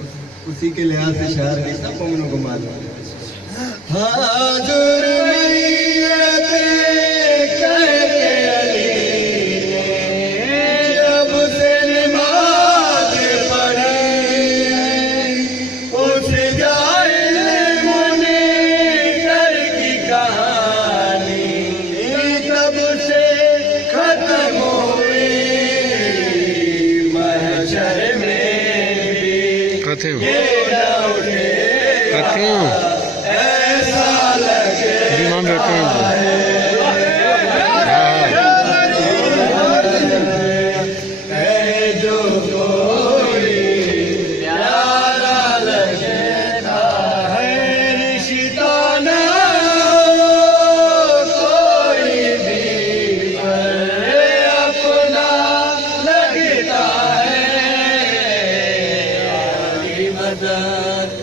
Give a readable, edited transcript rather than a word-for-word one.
उसी के लिहाज से शहर नहीं सब मोमिनों को मालूम। हाजुर मैयते कहके अली ने जब से नमाज पढ़ी उस जाहिल मुनकर की कहानी तब से खत्म हुई महशर में भी ये न उठे ऐसा लगे जो कोई प्यारा लगता है रिश्ता न कोई भी अपना लगता है मदद